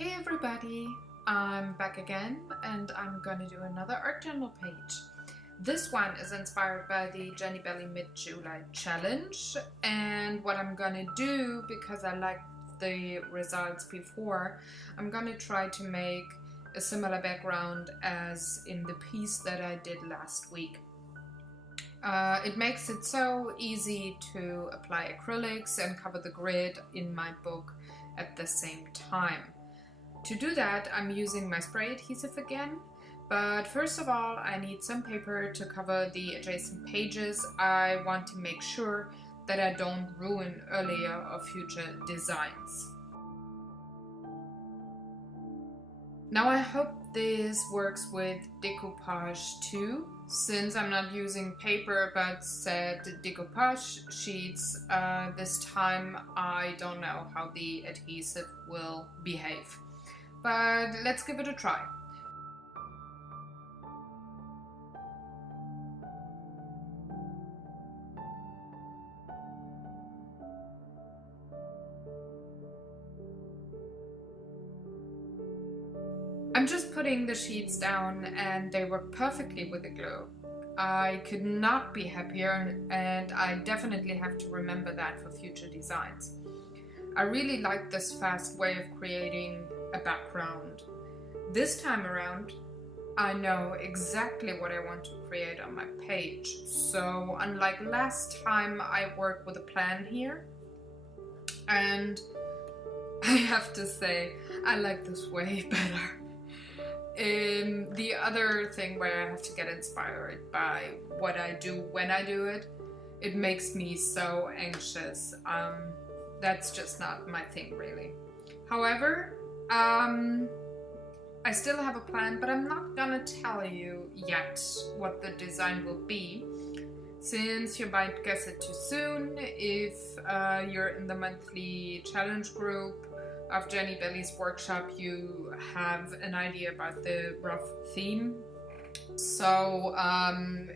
Hey everybody, I'm back again and I'm gonna do another art journal page. This one is inspired by the Jenny Belly Mid-July challenge, and what I'm gonna do, because I liked the results before, I'm gonna try to make a similar background as in the piece that I did last week. It makes it so easy to apply acrylics and cover the grid in my book at the same time. To do that, I'm using my spray adhesive again, but first of all, I need some paper to cover the adjacent pages. I want to make sure that I don't ruin earlier or future designs. Now I hope this works with decoupage too. Since I'm not using paper but set decoupage sheets, this time I don't know how the adhesive will behave. But let's give it a try. I'm just putting the sheets down and they work perfectly with the glue. I could not be happier, and I definitely have to remember that for future designs. I really like this fast way of creating a background. This time around, I know exactly what I want to create on my page. So unlike last time, I work with a plan here. And I have to say, I like this way better. The other thing where I have to get inspired by what I do when I do it, it makes me so anxious. That's just not my thing, really. However, I still have a plan, but I'm not gonna tell you yet what the design will be, since you might guess it too soon if you're in the monthly challenge group of Jenny Belly's workshop. You have an idea about the rough theme. So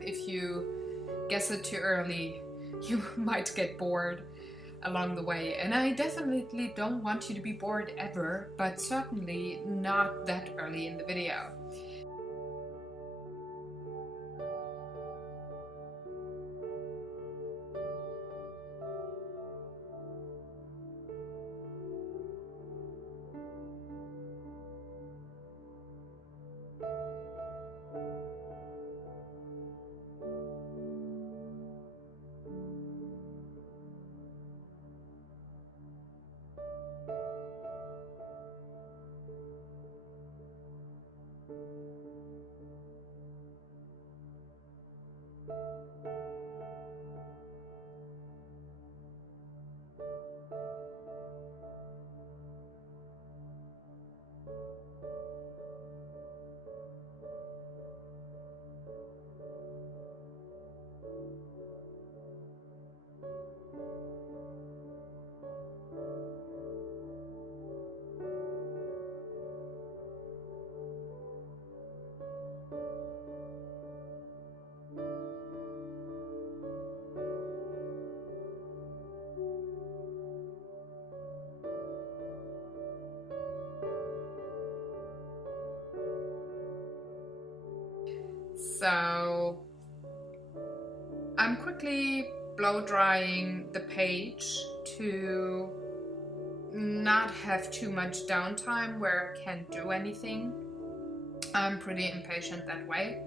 if you guess it too early, you might get bored along the way, and I definitely don't want you to be bored ever, but certainly not that early in the video. So I'm quickly blow drying the page to not have too much downtime where I can't do anything. I'm pretty impatient that way.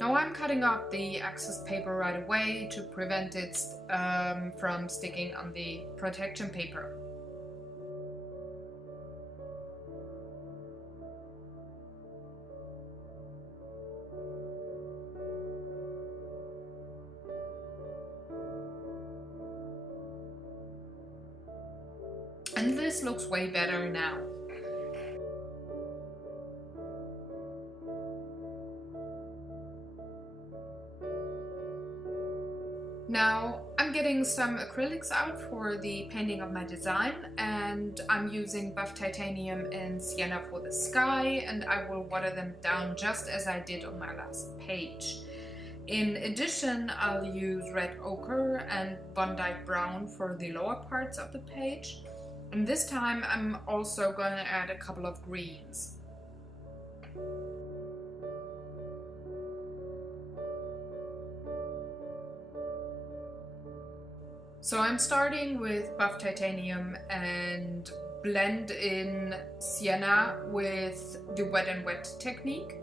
Now I'm cutting up the excess paper right away to prevent it from sticking on the protection paper. And this looks way better now. Now I'm getting some acrylics out for the painting of my design, and I'm using buff titanium and sienna for the sky, and I will water them down just as I did on my last page. In addition, I'll use red ochre and Van Dyke brown for the lower parts of the page. And this time I'm also going to add a couple of greens. So I'm starting with buff titanium and blend in sienna with the wet and wet technique.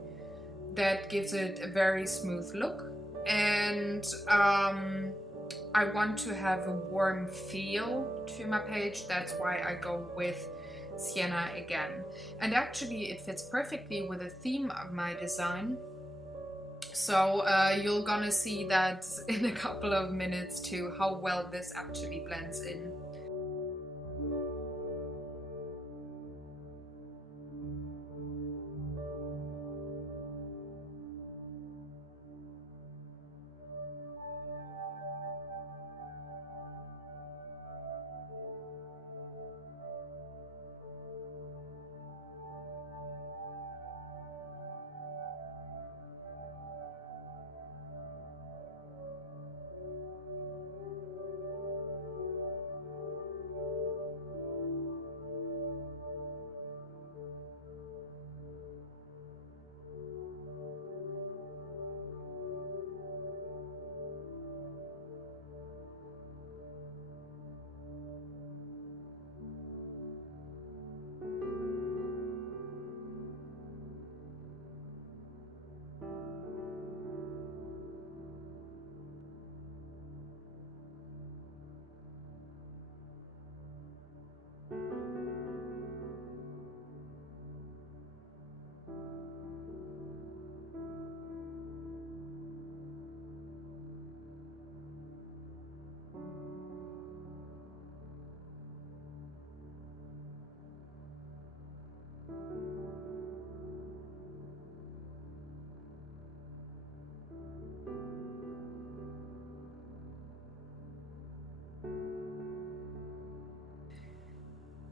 That gives it a very smooth look. And I want to have a warm feel to my page. That's why I go with sienna again. And actually it fits perfectly with the theme of my design. So you're gonna see that in a couple of minutes too, how well this actually blends in.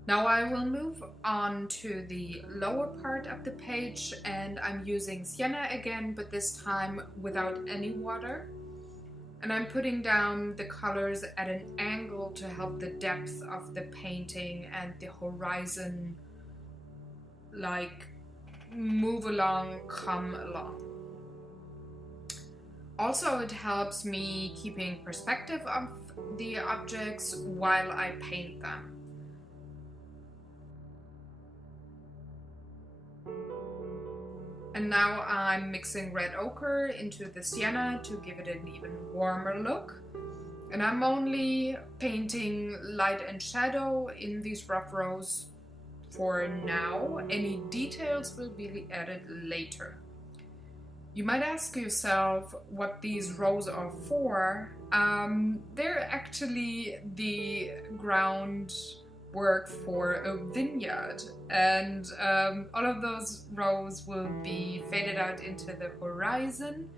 Now I will move on to the lower part of the page, and I'm using sienna again, but this time without any water. And I'm putting down the colors at an angle to help the depth of the painting and the horizon like move along, come along. Also, it helps me keeping perspective of the objects while I paint them. And now I'm mixing red ochre into the sienna to give it an even warmer look. And I'm only painting light and shadow in these rough rows for now. Any details will be added later. You might ask yourself what these rows are for. They're actually the ground work for a vineyard, and all of those rows will be faded out into the horizon.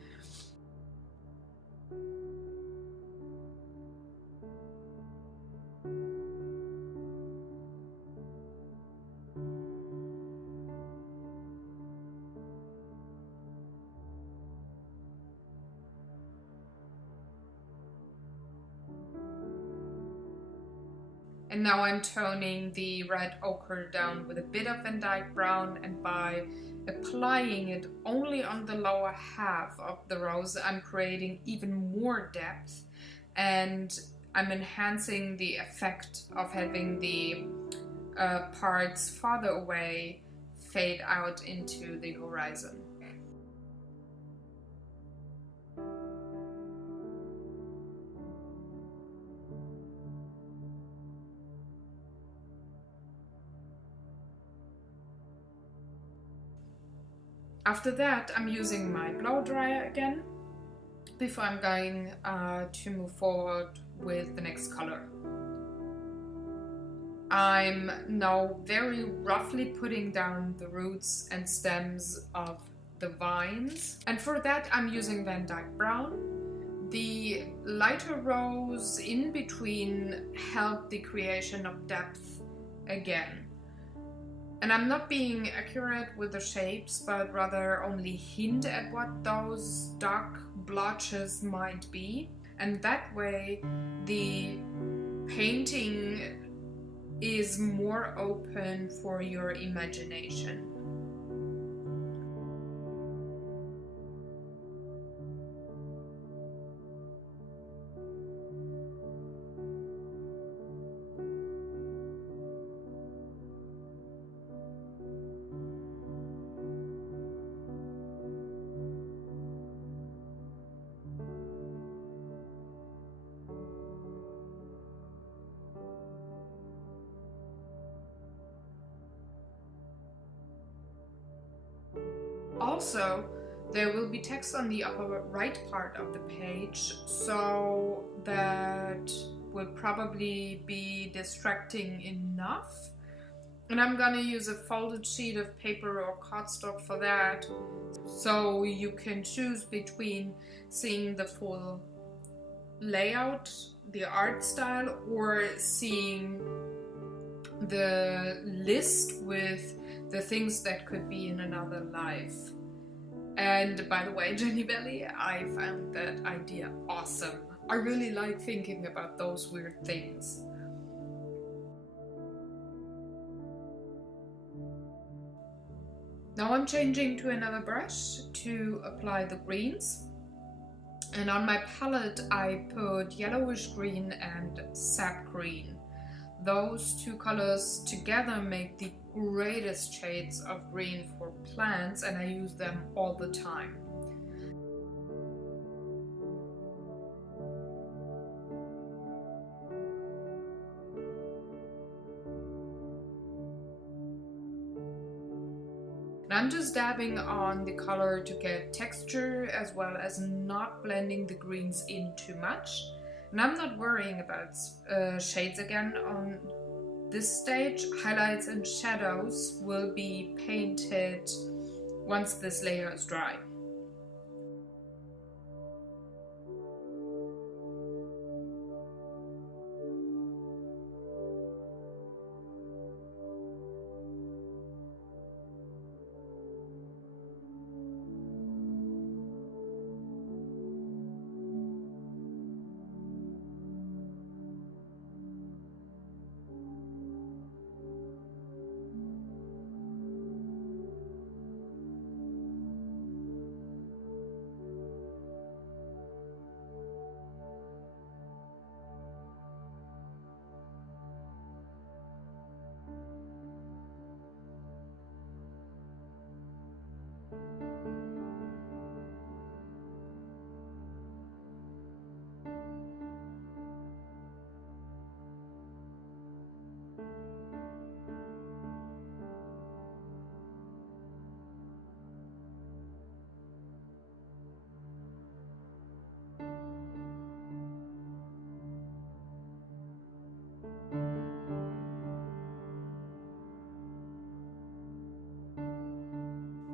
And now I'm toning the red ochre down with a bit of Van Dyke brown, and by applying it only on the lower half of the rows, I'm creating even more depth, and I'm enhancing the effect of having the parts farther away fade out into the horizon. After that, I'm using my blow dryer again before I'm going to move forward with the next color. I'm now very roughly putting down the roots and stems of the vines, and for that I'm using Van Dyke brown, The lighter rows in between help the creation of depth again. And I'm not being accurate with the shapes, but rather only hint at what those dark blotches might be. And that way, the painting is more open for your imagination. Also, there will be text on the upper right part of the page, so that will probably be distracting enough. And I'm gonna use a folded sheet of paper or cardstock for that, so you can choose between seeing the full layout, the art style, or seeing the list with the things that could be in another life. And by the way, Jenny Belly, I found that idea awesome. I really like thinking about those weird things. Now I'm changing to another brush to apply the greens. And on my palette I put yellowish green and sap green. Those two colors together make the greatest shades of green for plants, and I use them all the time. And I'm just dabbing on the color to get texture as well as not blending the greens in too much. And I'm not worrying about shades again on this stage. Highlights and shadows will be painted once this layer is dry.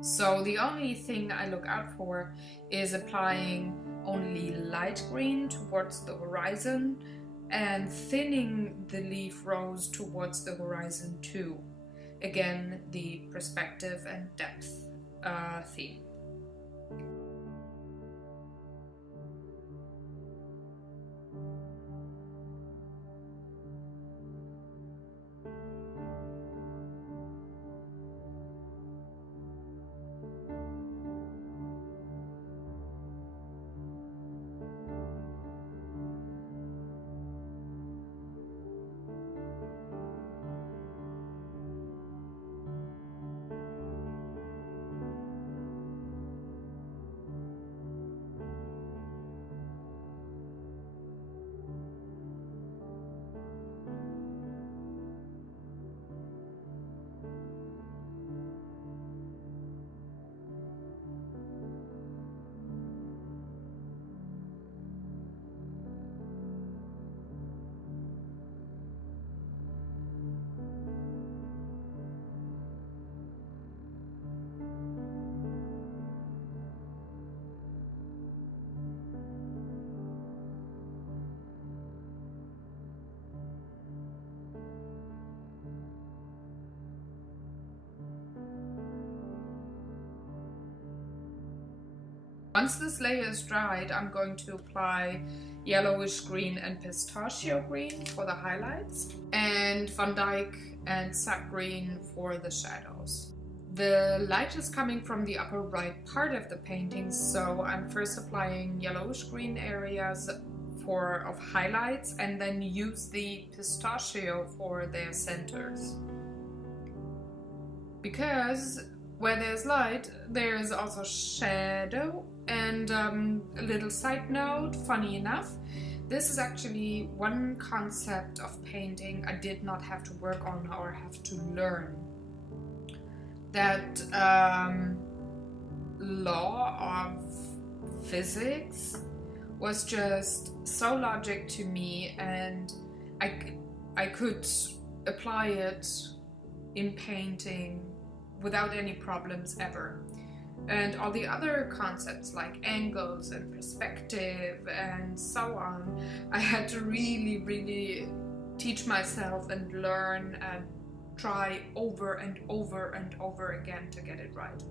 So the only thing I look out for is applying only light green towards the horizon and thinning the leaf rows towards the horizon too. Again, the perspective and depth theme. Once this layer is dried, I'm going to apply yellowish green and pistachio green for the highlights, and Van Dyke and sap green for the shadows. The light is coming from the upper right part of the painting, so I'm first applying yellowish green areas of highlights and then use the pistachio for their centers. Because where there's light, there is also shadow. And a little side note, funny enough, this is actually one concept of painting I did not have to work on or have to learn. That law of physics was just so logic to me, and I could apply it in painting without any problems ever. And all the other concepts like angles and perspective and so on, I had to really teach myself and learn and try over and over and over again to get it right.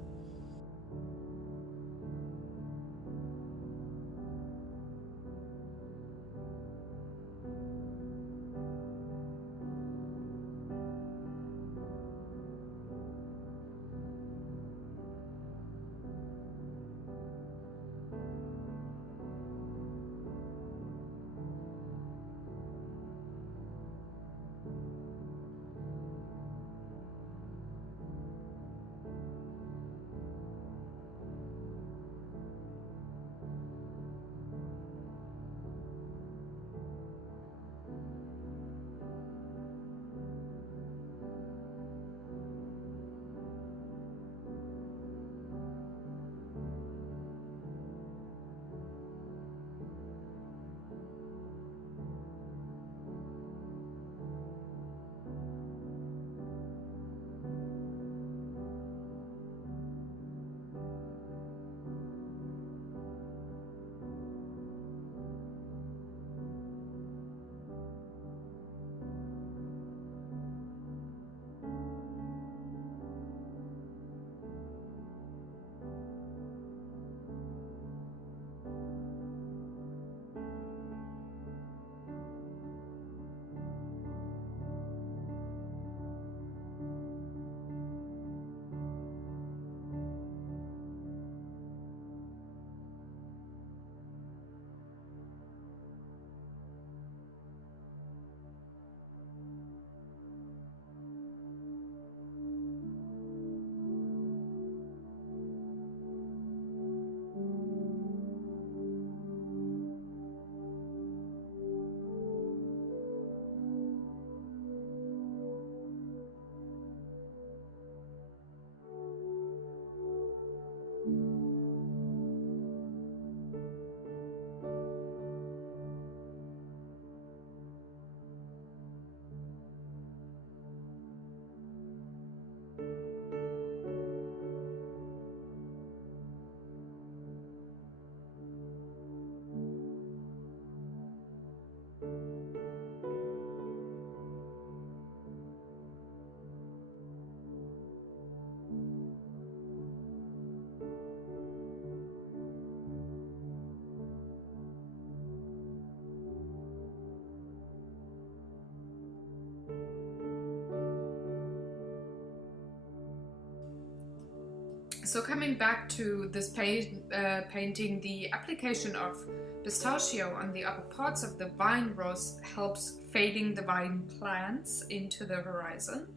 So coming back to this painting, the application of pistachio on the upper parts of the vine rows helps fading the vine plants into the horizon.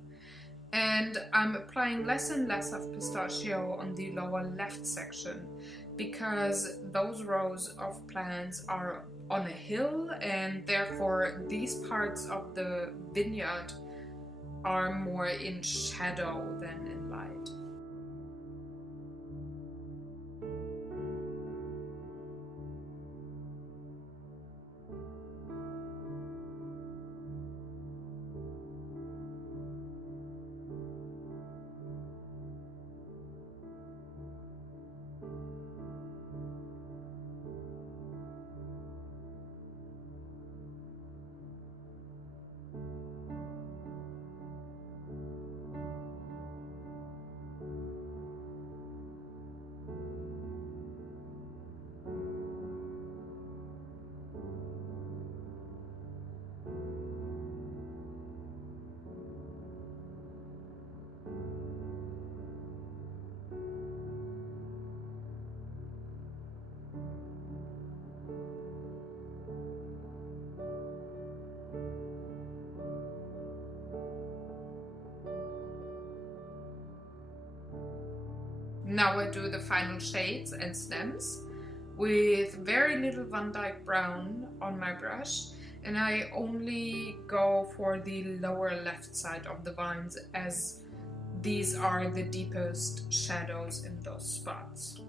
And I'm applying less and less of pistachio on the lower left section because those rows of plants are on a hill, and therefore these parts of the vineyard are more in shadow than in light. Now I do the final shades and stems with very little Van Dyke brown on my brush, and I only go for the lower left side of the vines, as these are the deepest shadows in those spots.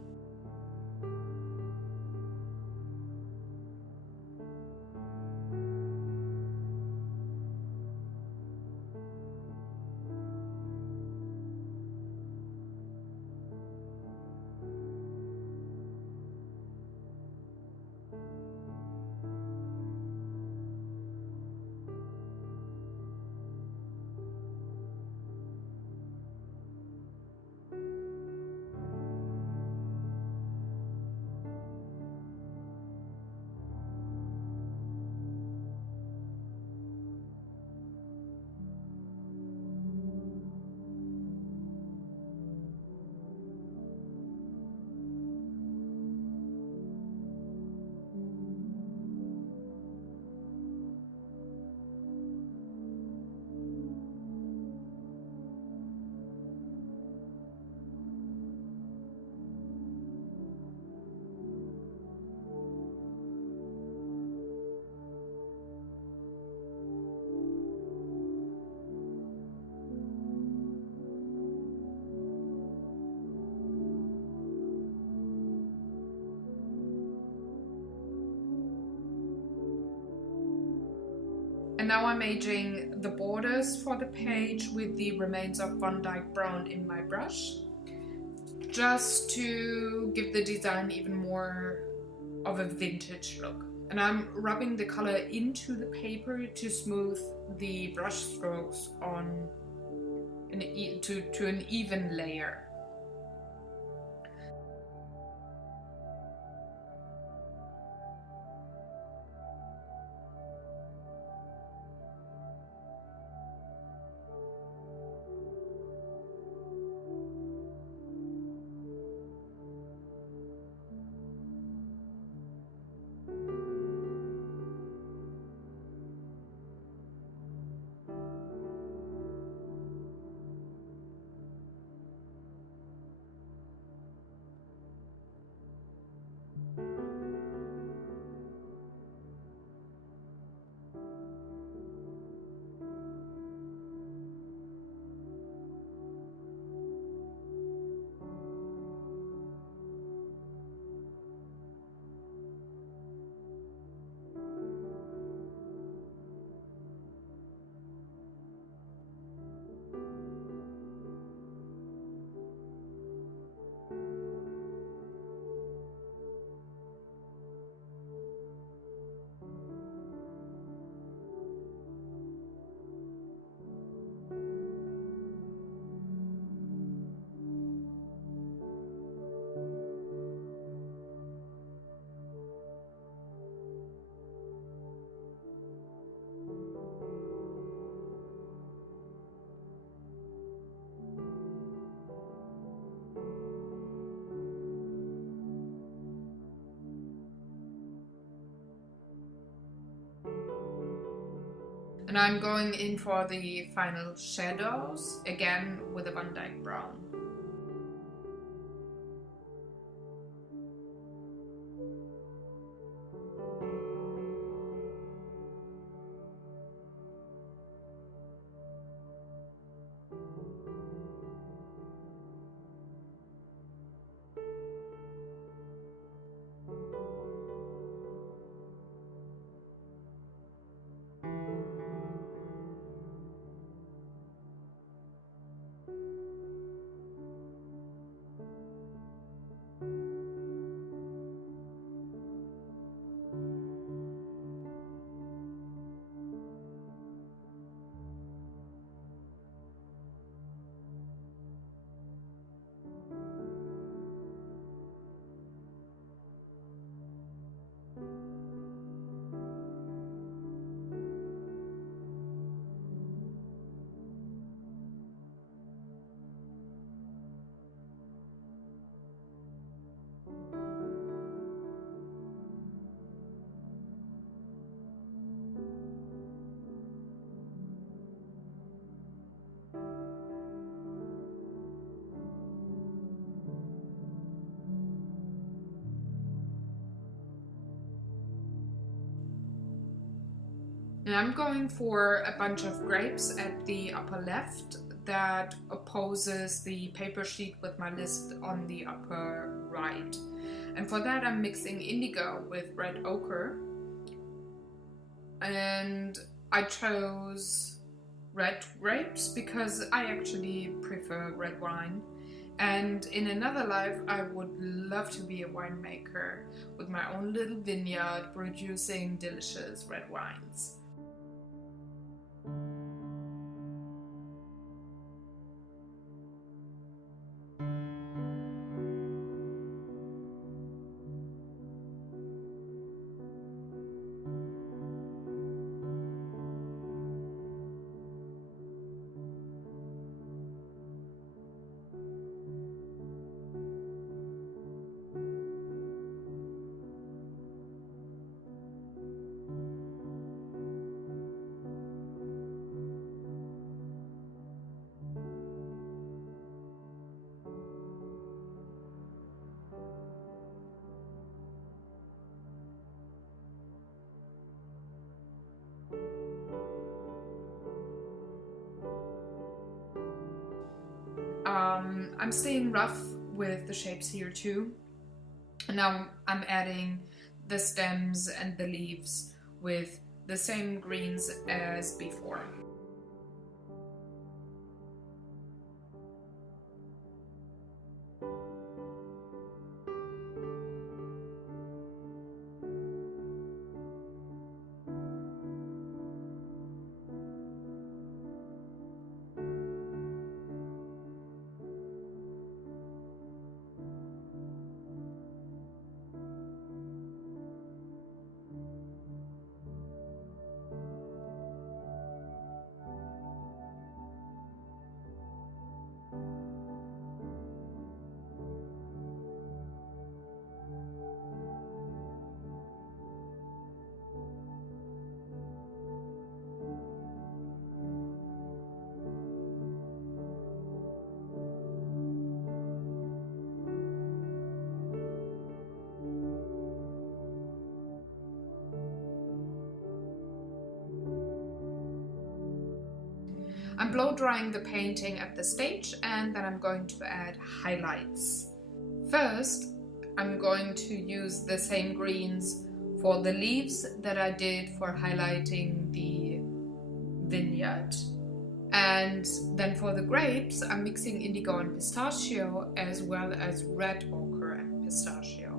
And now I'm aging the borders for the page with the remains of Van Dyke brown in my brush, just to give the design even more of a vintage look. And I'm rubbing the color into the paper to smooth the brush strokes on to an even layer. And I'm going in for the final shadows, again with a Van Dyke brown. And I'm going for a bunch of grapes at the upper left that opposes the paper sheet with my list on the upper right. And for that I'm mixing indigo with red ochre. And I chose red grapes because I actually prefer red wine. And in another life, I would love to be a winemaker with my own little vineyard producing delicious red wines. I'm staying rough with the shapes here too. And now I'm adding the stems and the leaves with the same greens as before. I'm blow drying the painting at the stage, and then I'm going to add highlights. First, I'm going to use the same greens for the leaves that I did for highlighting the vineyard. And then for the grapes, I'm mixing indigo and pistachio as well as red ochre and pistachio.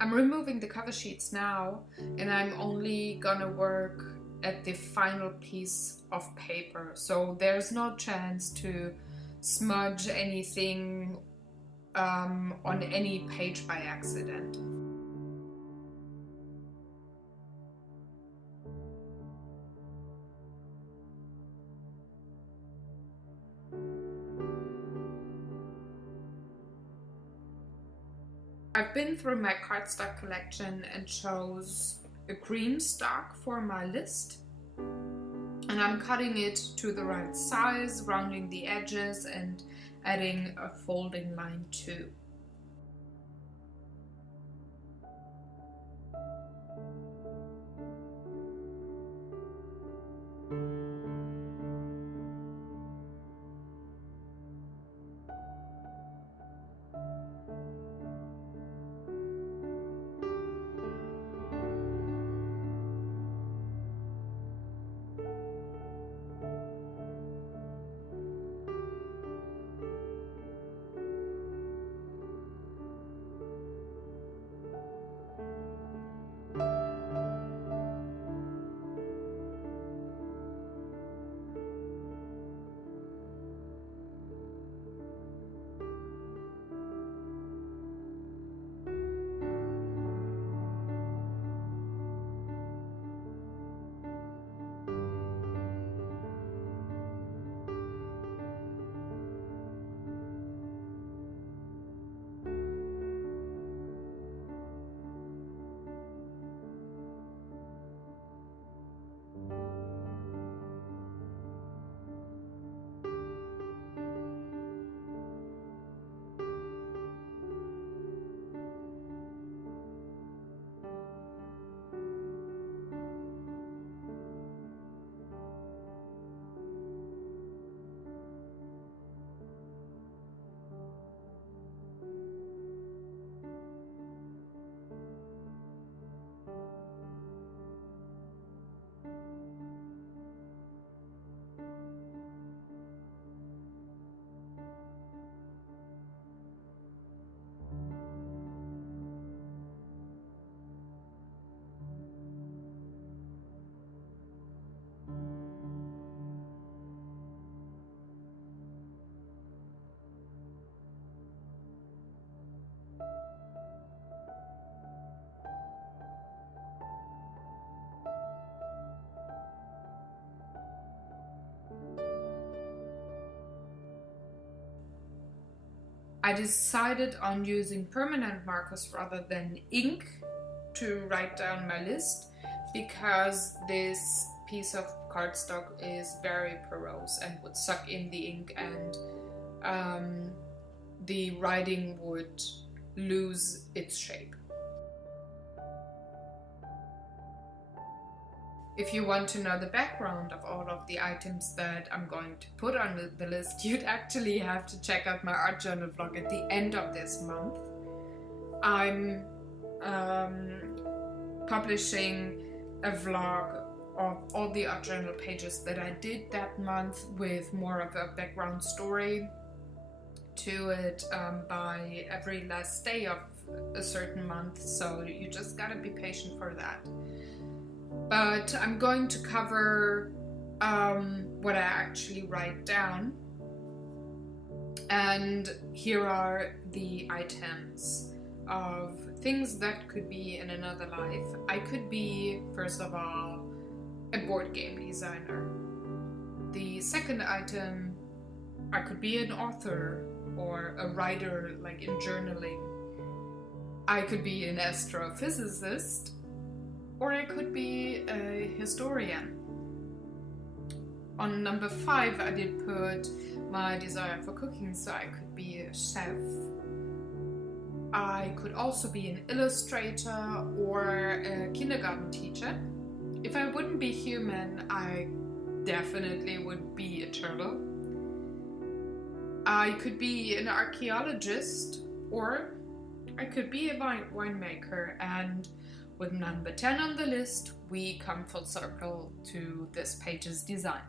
I'm removing the cover sheets now, and I'm only gonna work at the final piece of paper. So there's no chance to smudge anything on any page by accident. I've been through my cardstock collection and chose a cream stock for my list, and I'm cutting it to the right size, rounding the edges and adding a folding line too. I decided on using permanent markers rather than ink to write down my list because this piece of cardstock is very porous and would suck in the ink, and the writing would lose its shape. If you want to know the background of all of the items that I'm going to put on the list, you'd actually have to check out my art journal vlog at the end of this month. I'm publishing a vlog of all the art journal pages that I did that month with more of a background story to it by every last day of a certain month, so you just gotta be patient for that. But I'm going to cover what I actually write down, and here are the items of things that could be in another life. I could be, first of all, a board game designer. The second item, I could be an author or a writer, like in journaling. I could be an astrophysicist, or I could be a historian. On number 5, I did put my desire for cooking, so I could be a chef. I could also be an illustrator or a kindergarten teacher. If I wouldn't be human, I definitely would be a turtle. I could be an archaeologist, or I could be a winemaker, and with number 10 on the list, we come full circle to this page's design.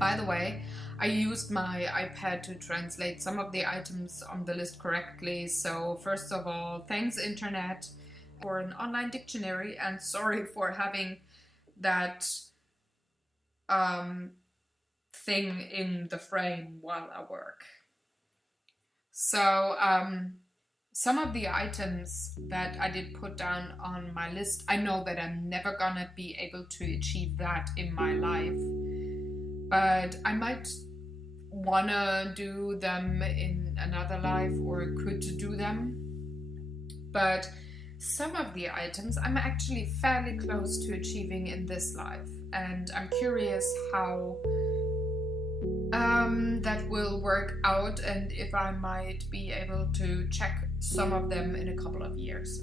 By the way, I used my iPad to translate some of the items on the list correctly. So first of all, thanks internet for an online dictionary, and sorry for having that thing in the frame while I work. So some of the items that I did put down on my list, I know that I'm never gonna be able to achieve that in my life, but I might wanna do them in another life, or could do them. But some of the items I'm actually fairly close to achieving in this life, and I'm curious how that will work out, and if I might be able to check some of them in a couple of years.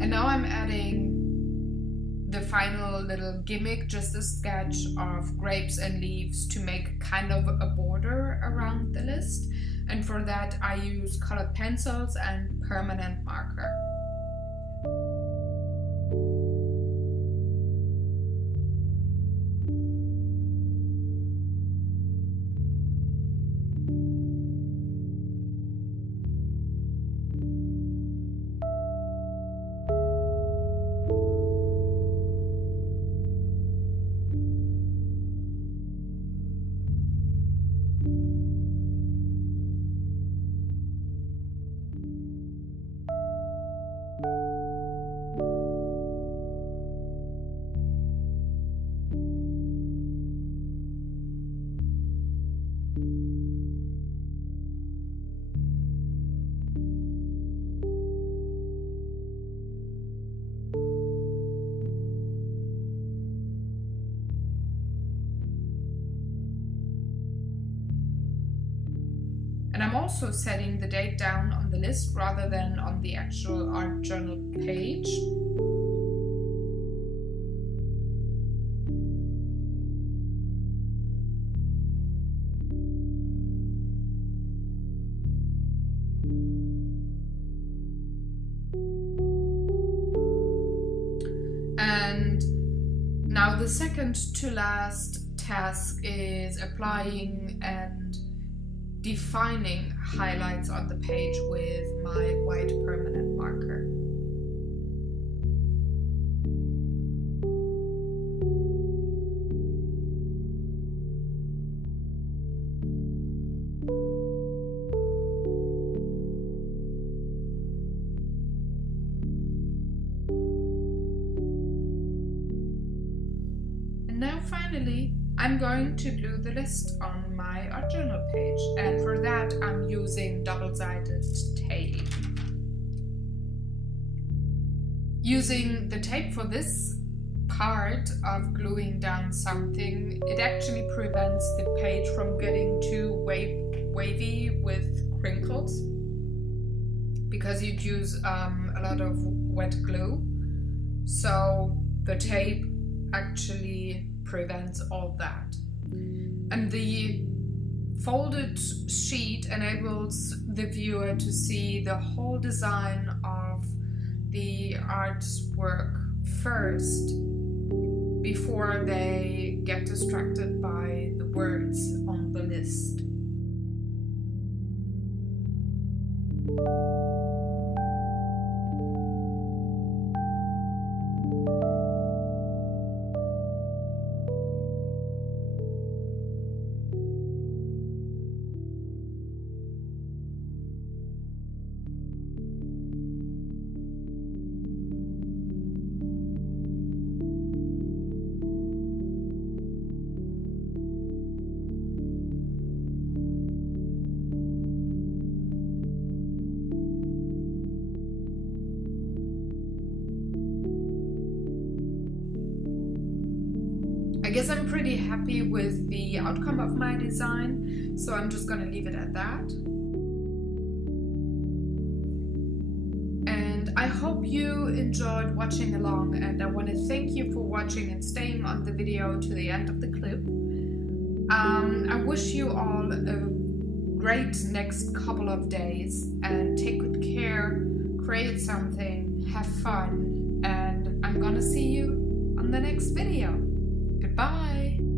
And now I'm adding the final little gimmick, just a sketch of grapes and leaves to make kind of a border around the list. And for that I use colored pencils and permanent marker. And I'm also setting the date down on the list rather than on the actual art journal page. Now the second to last task is applying and defining highlights on the page with my white permanent marker. Now finally, I'm going to glue the list on my art journal page, and for that I'm using double-sided tape. Using the tape for this part of gluing down something, it actually prevents the page from getting too wavy with crinkles, because you'd use a lot of wet glue. So the tape actually prevents all that. And the folded sheet enables the viewer to see the whole design of the artwork first, before they get distracted by the words on the list. I guess I'm pretty happy with the outcome of my design, so I'm just gonna leave it at that. And I hope you enjoyed watching along, and I want to thank you for watching and staying on the video to the end of the clip. I wish you all a great next couple of days, and take good care, create something, have fun, and I'm gonna see you on the next video. Goodbye!